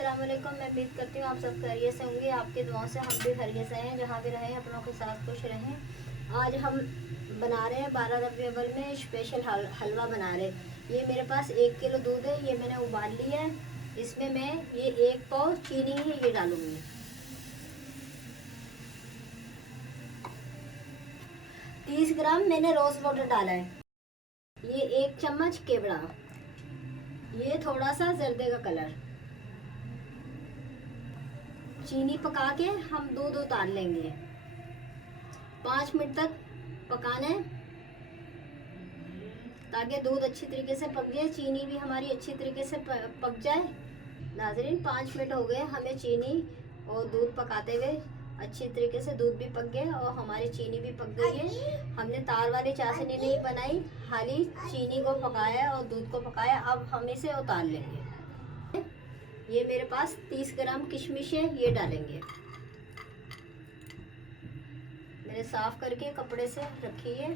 अस्सलाम वालेकुम। मैं उम्मीद करती हूँ आप सब खैरियत से होंगे। आपके दुआओं से हम भी खैरियत से हैं। जहाँ भी रहें अपनों के साथ खुश रहें। आज हम बना रहे हैं 12 रबीउल अव्वल में स्पेशल हलवा बना रहे। ये मेरे पास 1 किलो दूध है, ये मैंने उबाल लिया है। इसमें मैं ये 1 पाव चीनी है ये डालूंगी। 30 ग्राम मैंने रोज़ वाटर डाला है। ये 1 चम्मच केवड़ा, ये थोड़ा सा जर्दे का कलर। चीनी पका के हम दूध उतार लेंगे। 5 मिनट तक पकाना है ताकि दूध अच्छी तरीके से पक जाए, चीनी भी हमारी अच्छी तरीके से पक जाए। नाज़रीन 5 मिनट हो गए हमें चीनी और दूध पकाते हुए। अच्छी तरीके से दूध भी पक गया और हमारी चीनी भी पक गई है। हमने तार वाली चाशनी नहीं बनाई, खाली चीनी को पकाया और दूध को पकाया। अब हम इसे उतार लेंगे। ये मेरे पास 30 ग्राम किशमिश है, ये डालेंगे। मैंने साफ करके कपड़े से रखी है।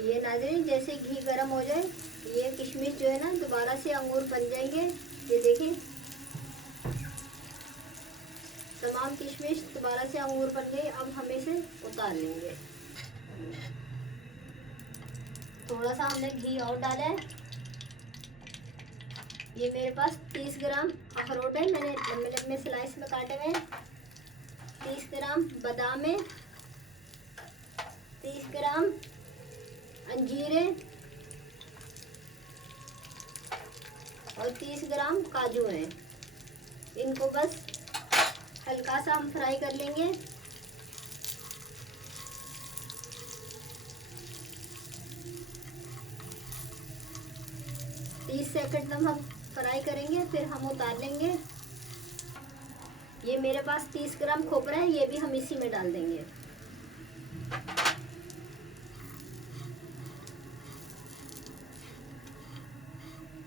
ये नाज़रीन जैसे घी गर्म हो जाए ये किशमिश जो है ना दोबारा से अंगूर बन जाएंगे। ये देखें तमाम किशमिश दोबारा से अंगूर बन गई। अब हम इसे उतार लेंगे। थोड़ा सा हमने घी और डाला है। ये मेरे पास 30 ग्राम अखरोट है, मैंने लंबे लंबे स्लाइस में काटे हुए हैं। 30 ग्राम बादाम है, 30 ग्राम अंजीर है और 30 ग्राम काजू है। इनको बस हल्का सा हम फ्राई कर लेंगे। तीस सेकंड तक हम फ्राई करेंगे, फिर हम उतार लेंगे। ये मेरे पास 30 ग्राम खोपरा है, ये भी हम इसी में डाल देंगे।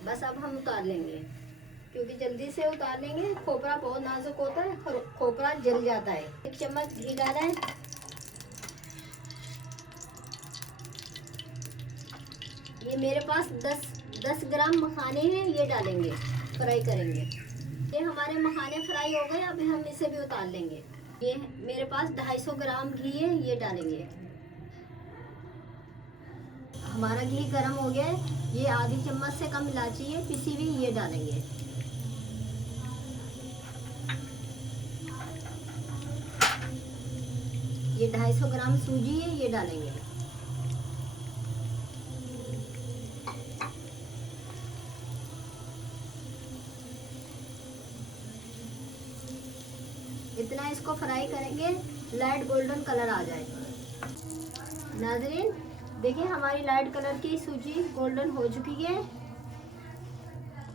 बस अब हम उतार लेंगे, क्योंकि जल्दी से उतार लेंगे। खोपरा बहुत नाजुक होता है, खोपरा जल जाता है। 1 चम्मच घी डाला है। ये मेरे पास 10 ग्राम मखाने हैं, ये डालेंगे, फ्राई करेंगे। ये हमारे मखाने फ्राई हो गए, अब हम इसे भी उतार लेंगे। ये मेरे पास 250 ग्राम घी है, ये डालेंगे। हमारा घी गर्म हो गया है। ये आधी चम्मच से कम इलायची है पिसी हुई, ये डालेंगे। ये 250 ग्राम सूजी है, ये डालेंगे। इतना इसको फ्राई करेंगे लाइट गोल्डन कलर आ जाए। नाज़रीन देखिए हमारी लाइट कलर की सूजी गोल्डन हो चुकी है।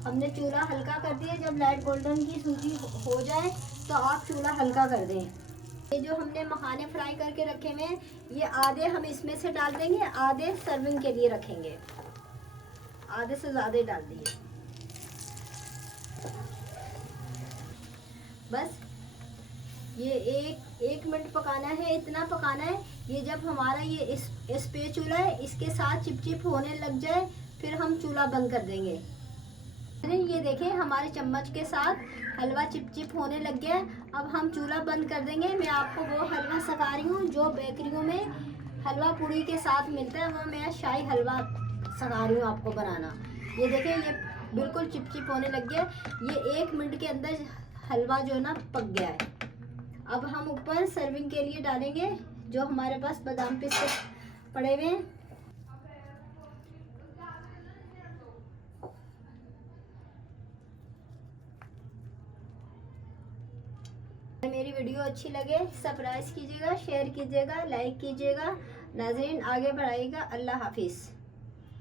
हमने चूल्हा हल्का कर दिया। जब लाइट गोल्डन की सूजी हो जाए तो आप चूल्हा हल्का कर दें। ये जो हमने मखाने फ्राई करके रखे हुए हैं, ये आधे हम इसमें से डाल देंगे, आधे सर्विंग के लिए रखेंगे। आधे से ज़्यादा डाल दिए। बस ये एक मिनट पकाना है, इतना पकाना है। ये जब हमारा ये स्पैचुला है इसके साथ चिपचिप होने लग जाए, फिर हम चूल्हा बंद कर देंगे। ये देखें हमारे चम्मच के साथ हलवा चिपचिप होने लग गया। अब हम चूल्हा बंद कर देंगे। मैं आपको वो हलवा सिखा रही हूँ जो बेकरियों में हलवा पूड़ी के साथ मिलता है, वो मैं शाही हलवा सिखा रही हूँ आपको बनाना। ये देखें ये बिल्कुल चिपचिप होने लग गया। ये 1 मिनट के अंदर हलवा जो है ना पक गया है। अब हम ऊपर सर्विंग के लिए डालेंगे जो हमारे पास बादाम पिस्ते पड़े हुए हैं। मेरी वीडियो अच्छी लगे सब्सक्राइब कीजिएगा, शेयर कीजिएगा, लाइक कीजिएगा। नाज़रीन आगे बढ़ाइएगा। अल्लाह हाफिज़।